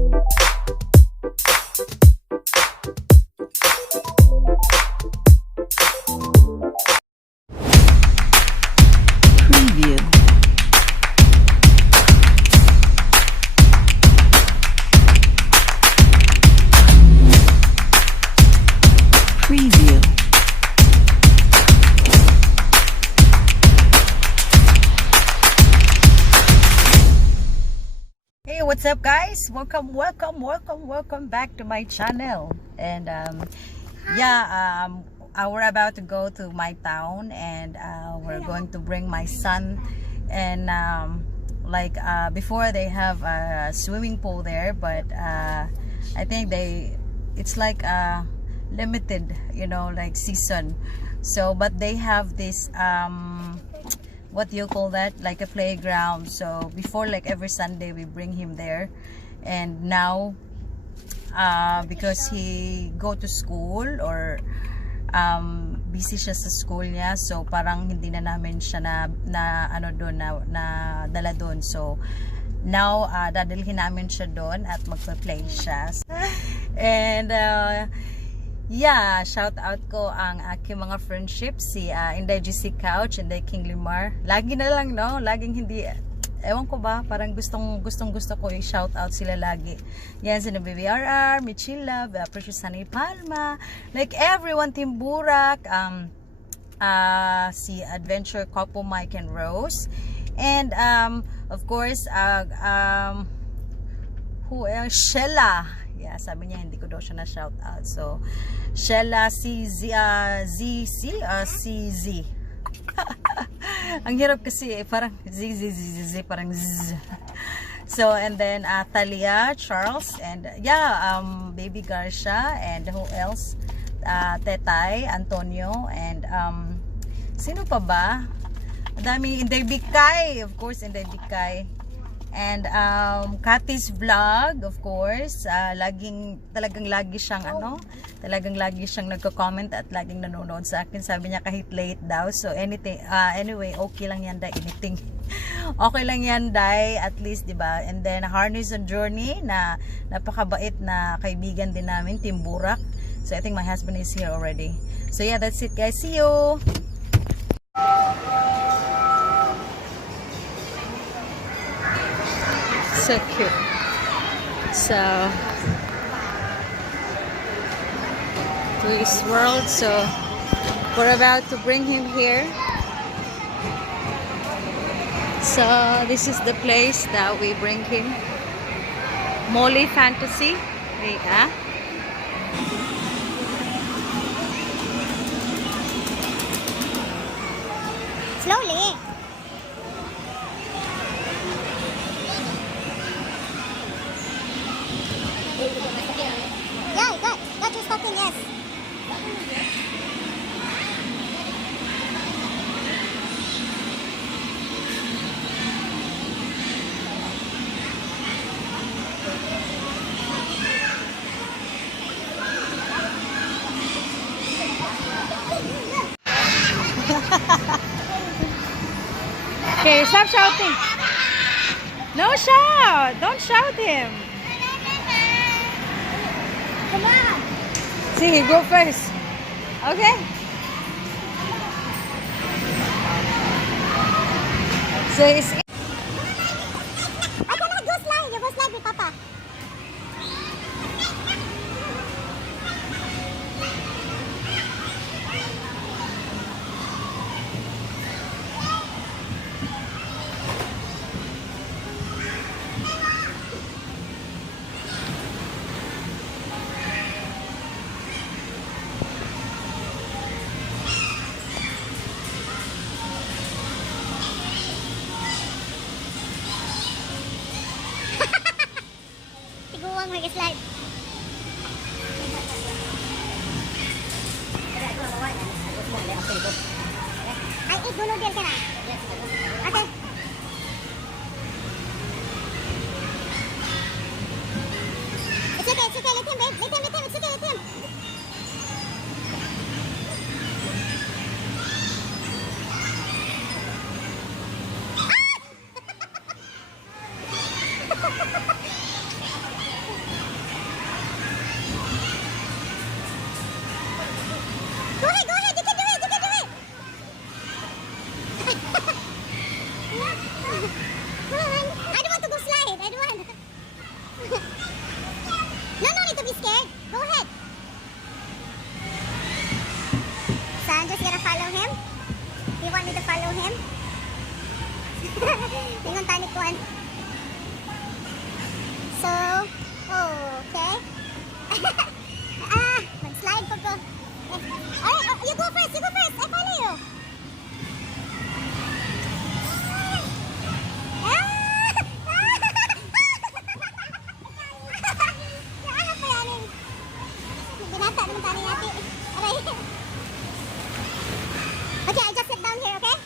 Preview. Preview. Hey, what's up guys? Welcome back to my channel. And we're about to go to my town, and we're going to bring my son. And before, they have a swimming pool there, but I think it's like limited, like season. So but they have this what do you call that, like a playground. So before, like every Sunday, we bring him there, and now because he go to school or busy siya sa school niya, so parang hindi na namin siya na dala doon. So now dadalhin namin siya doon at magpa-play siya. And shout out ko ang aking mga friendship, si Inday GC Couch, Inday King Limar. Lagi na lang, no? Laging hindi, ewan ko ba, parang gustong gusto ko i-shout out sila lagi. Yan, si BBRR, Michila, Precious Honey Palma, like everyone, Team Burak, si Adventure Couple Mike and Rose, and of course who else? Shella. Yeah, sabi niya hindi ko daw siya na shout out. So Shella, CZ. Ang hirap kasi parang Z parang Z. So and then Talia, Charles, and Baby Garcia, and who else? Tetay, Antonio, and sino pa ba? Madami. Inday Bikay, of course, Inday Bikay. And Kati's vlog, of course, talagang lagi siyang nagko-comment at laging nanonood sa akin. Sabi niya kahit late daw. So anyway, okay lang yan, Day, anything. Okay lang yan, Day, at least, 'di ba? And then Harness and Journey, na napakabait na kaibigan din namin, Team Burak. So I think my husband is here already. So yeah, that's it guys. See you. So cute. So to his world. So we're about to bring him here. So this is the place that we bring him. Molly Fantasy. Yeah. Slowly. Yeah, got your stocking, yes. Okay, stop shouting. No shout. Don't shout him. Come on. See, go first. Okay. So it's I cannot go slide. You go slide with Papa. Tiguang mag-slide. Ay, dulu din ka na. Okay. It's okay. Let him, babe. Let him. It's okay, let him. Oh, okay. Mag-slide po ko. Alright, you go first, you go first. I follow you. Binata naman tayo natin. Alright. Okay, I just sit down here, okay?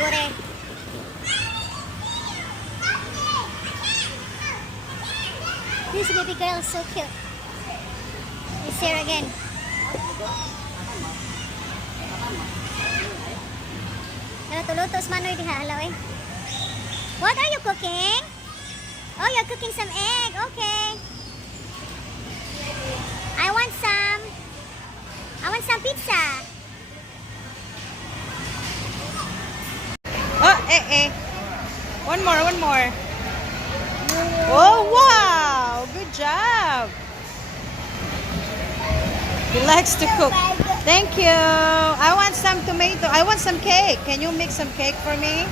Gure. This baby girl is so cute. He's here again. Luto-luto manoy diha halaw eh. What are you cooking? Oh, you're cooking some egg. Okay. I want some pizza. Oh, one more. Oh, wow, good job. He likes to cook. Thank you. I want some tomato. I want some cake. Can you make some cake for me?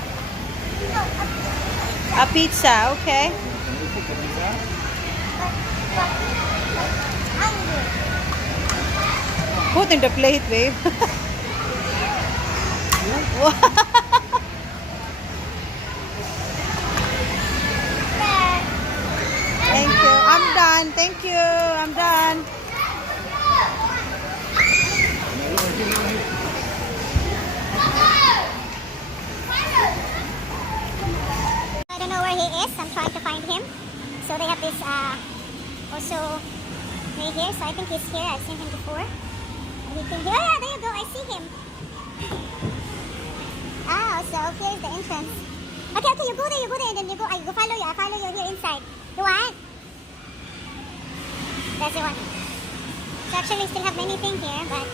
A pizza, okay. Put in the plate, babe. Thank you. I'm done. Thank you. I'm done. I don't know where he is. I'm trying to find him. So they have this also right here. So I think he's here. I've seen him before. And he came here. Oh, yeah, there you go. I see him. So here's the entrance. Okay, you go there, and then you go. I follow you here inside. You want? That's the one. So actually, we still have many things here, but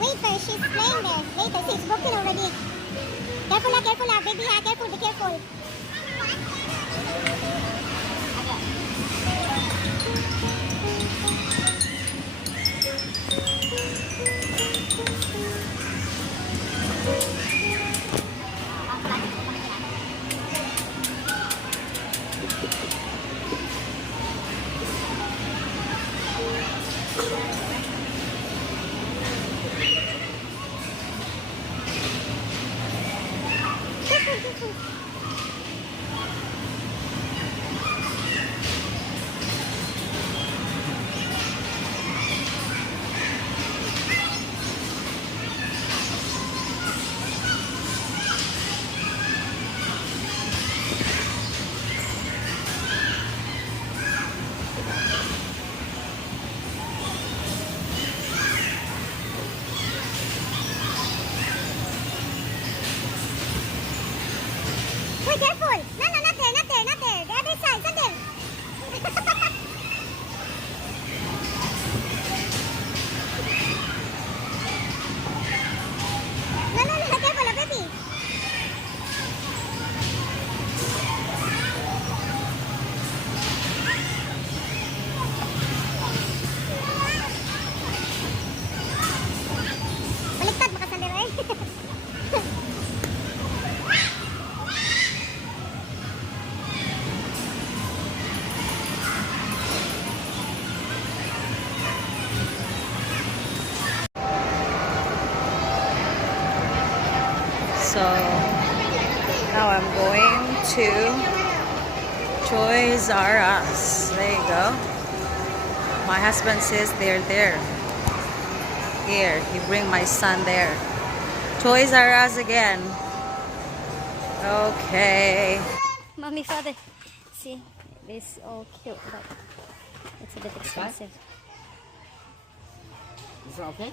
wait first, she's playing there. Later, she's broken already. Careful lah, baby ha, careful, be careful. Wait, careful! No, not there. The other side, not there. No, careful, baby. So now I'm going to Toys R Us. There you go. My husband says they're there. Here, he bring my son there. Toys R Us again. Okay. Mommy, father, see, this all cute, but it's a bit expensive. This one okay?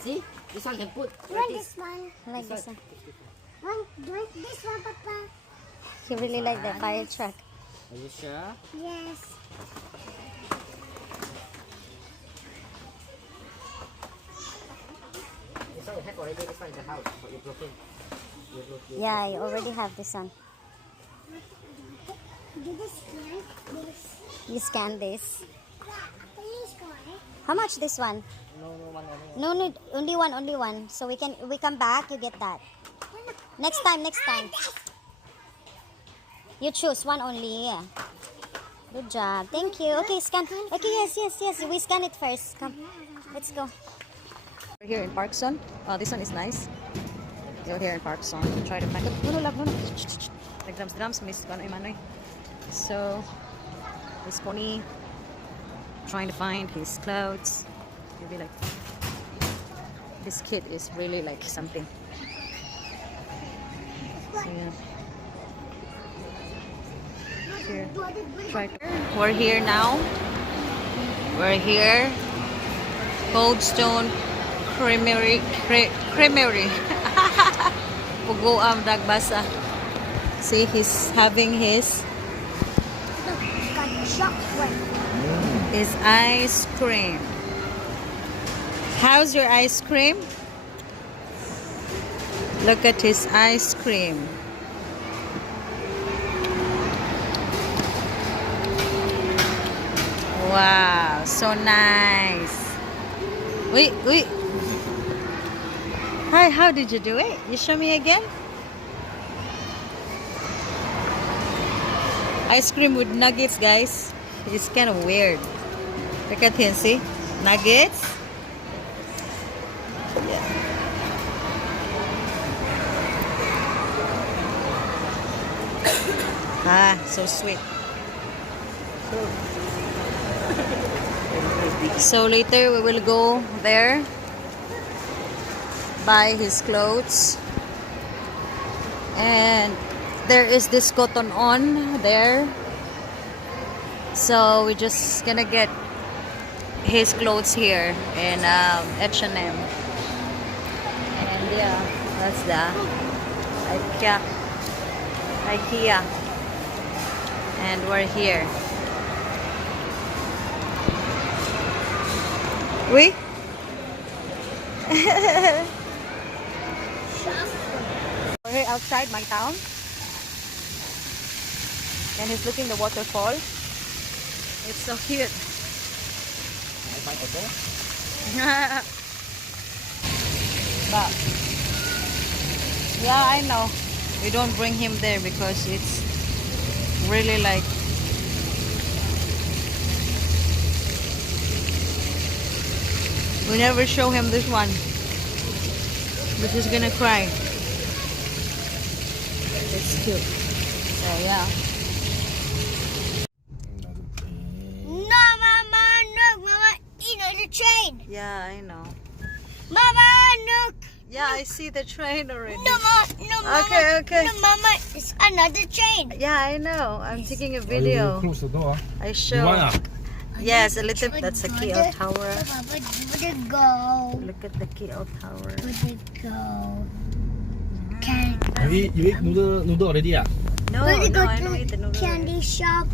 See? This one can put I like this one. I like this one. Want this one, Papa? He really like the fire truck. Are you sure? Yes. This one we have already. This one in the house. But you're looking. Yeah, I already have this one. You scan this. How much this one? No, one only. No, only one. So we come back, you get that. Next time. You choose one only, yeah. Good job. Thank you. Okay, scan. Okay, yes. We scan it first. Come. Let's go. We're here in Parkson. This one is nice. You're here in Parkson. Try to find it. No. Drums, miss ko imanoy. So, this pony trying to find his clothes. You'll be like, this kid is really like something. So, yeah. Here. We're here now. We're here. Coldstone Creamery. Pugo am dagbasa. See, he's having his ice cream. How's your ice cream? Look at his ice cream. Wow, so nice. Wait. Hi, how did you do it? You show me again? Ice cream with nuggets, guys. It's kind of weird. Look at him, see? Nuggets. Yeah. So sweet. So later we will go there, buy his clothes, and there is this cotton on there, so we're just gonna get his clothes here in H&M. And yeah, that's the Ikea, and we're here. We? We're here outside my town, and he's looking the waterfall. It's so cute. But yeah, I know we don't bring him there because it's really like we never show him this one, but he's gonna cry. It's cute. So yeah. No, Mama, look, Mama, the train. Yeah, I know. Mama, look. Yeah, I see the train already. No, Mama. Okay. No, Mama, it's another train. Yeah, I know. I'm taking a You video. close the door. I You show. want Yes, a little. That's a KL tower. Papa, where'd it go? Look at the KL tower. Where'd it go? Can You eat noodle already? No, where'd it no, go I don't to eat the noodles. candy shop?